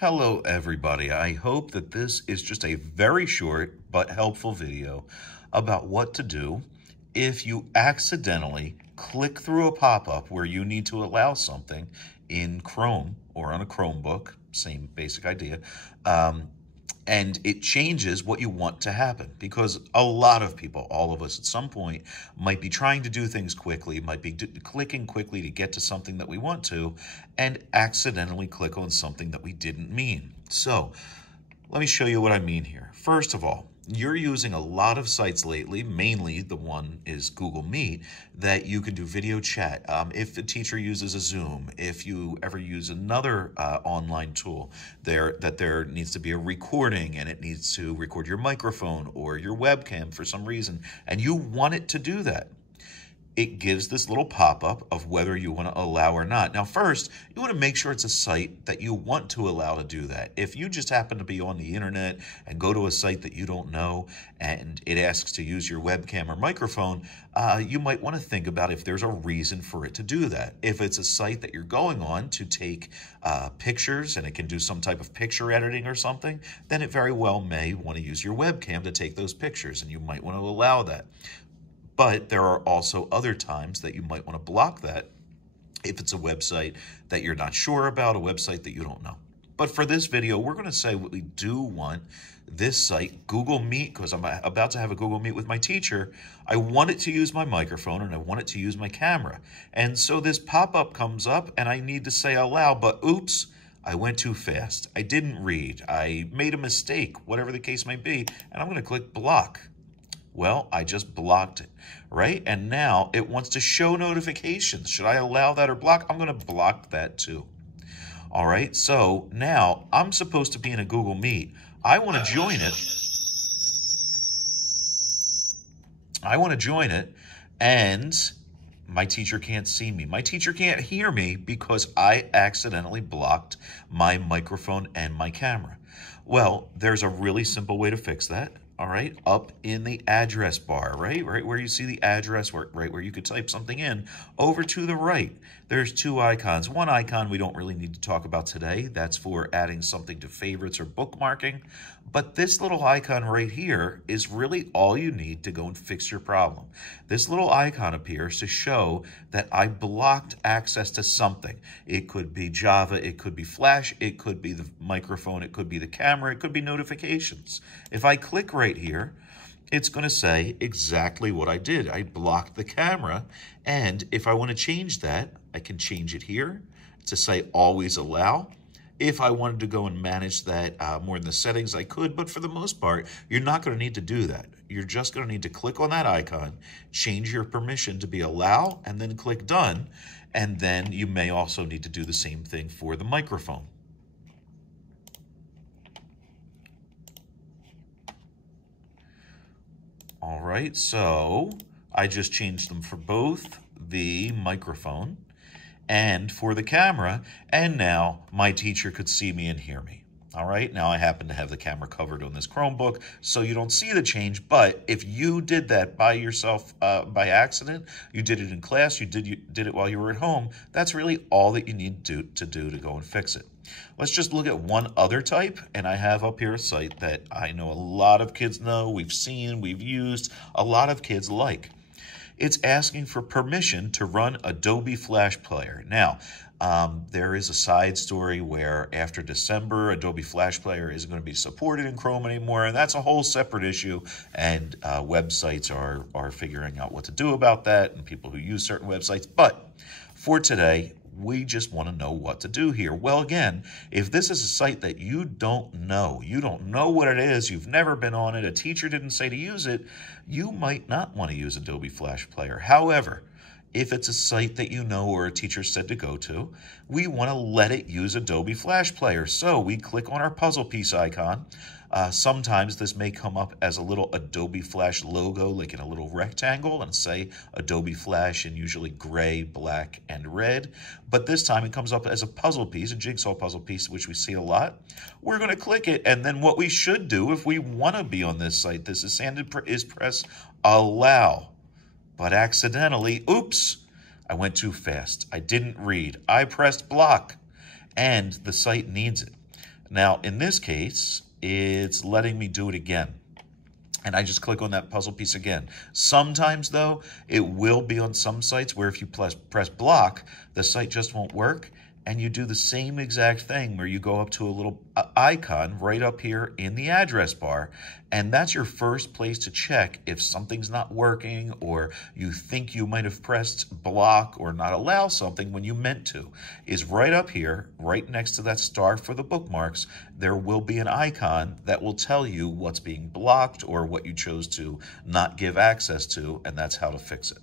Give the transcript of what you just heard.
Hello everybody. I hope that this is just a very short but helpful video about what to do if you accidentally click through a pop-up where you need to allow something in Chrome or on a Chromebook, same basic idea, and it changes what you want to happen, because a lot of people, all of us at some point, might be trying to do things quickly, might be clicking quickly to get to something that we want to, and accidentally click on something that we didn't mean. So let me show you what I mean here. First of all, you're using a lot of sites lately, mainly the one is Google Meet, that you can do video chat. If a teacher uses a Zoom, if you ever use another online tool, there needs to be a recording and it needs to record your microphone or your webcam for some reason, and you want it to do that. It gives this little pop-up of whether you want to allow or not. Now, first, you want to make sure it's a site that you want to allow to do that. If you just happen to be on the internet and go to a site that you don't know and it asks to use your webcam or microphone, you might want to think about if there's a reason for it to do that. If it's a site that you're going on to take pictures and it can do some type of picture editing or something, then it very well may want to use your webcam to take those pictures, and you might want to allow that. But there are also other times that you might want to block that if it's a website that you're not sure about, a website that you don't know. But for this video, we're going to say what we do want this site, Google Meet, because I'm about to have a Google Meet with my teacher. I want it to use my microphone and I want it to use my camera. And so this pop-up comes up and I need to say allow, but oops, I went too fast. I didn't read. I made a mistake, whatever the case may be, and I'm going to click block. Well, I just blocked it, right? And now it wants to show notifications. Should I allow that or block? I'm going to block that too. All right, so now I'm supposed to be in a Google Meet. I want to join it. And my teacher can't see me. My teacher can't hear me because I accidentally blocked my microphone and my camera. Well, there's a really simple way to fix that. All right, up in the address bar, right where you see the address, right where you could type something in, over to the right, there's two icons. One icon we don't really need to talk about today. That's for adding something to favorites or bookmarking. But this little icon right here is really all you need to go and fix your problem. This little icon appears to show that I blocked access to something. It could be Java, it could be Flash, it could be the microphone, it could be the camera, it could be notifications. If I click right here, it's going to say exactly what I did. I blocked the camera, and if I want to change that, I can change it here to say always allow. If I wanted to go and manage that more in the settings, I could, but for the most part, you're not going to need to do that. You're just going to need to click on that icon, change your permission to be allow, and then click done, and then you may also need to do the same thing for the microphone. All right, so I just changed them for both the microphone and for the camera, and now my teacher could see me and hear me. All right, now I happen to have the camera covered on this Chromebook, so you don't see the change, but if you did that by yourself, by accident, you did it in class, you did it while you were at home, that's really all that you need to do to go and fix it. Let's just look at one other type, and I have up here a site that I know a lot of kids know, we've seen, we've used, a lot of kids like. It's asking for permission to run Adobe Flash Player. Now, there is a side story where after December, Adobe Flash Player isn't going to be supported in Chrome anymore, and that's a whole separate issue, and websites are figuring out what to do about that, and people who use certain websites. But for today, we just want to know what to do here. Well, again, if this is a site that you don't know what it is, you've never been on it, a teacher didn't say to use it, you might not want to use Adobe Flash Player. However, if it's a site that you know or a teacher said to go to, we want to let it use Adobe Flash Player. So we click on our puzzle piece icon. Sometimes this may come up as a little Adobe Flash logo, like in a little rectangle, and say Adobe Flash in usually gray, black, and red. But this time it comes up as a puzzle piece, a jigsaw puzzle piece, which we see a lot. We're going to click it, and then what we should do if we want to be on this site, this is press allow. But accidentally, oops, I went too fast. I didn't read. I pressed block, and the site needs it. Now, in this case, it's letting me do it again. And I just click on that puzzle piece again. Sometimes, though, it will be on some sites where if you press block, the site just won't work. And you do the same exact thing where you go up to a little icon right up here in the address bar. And that's your first place to check if something's not working or you think you might have pressed block or not allow something when you meant to. Is right up here, right next to that star for the bookmarks, there will be an icon that will tell you what's being blocked or what you chose to not give access to, and that's how to fix it.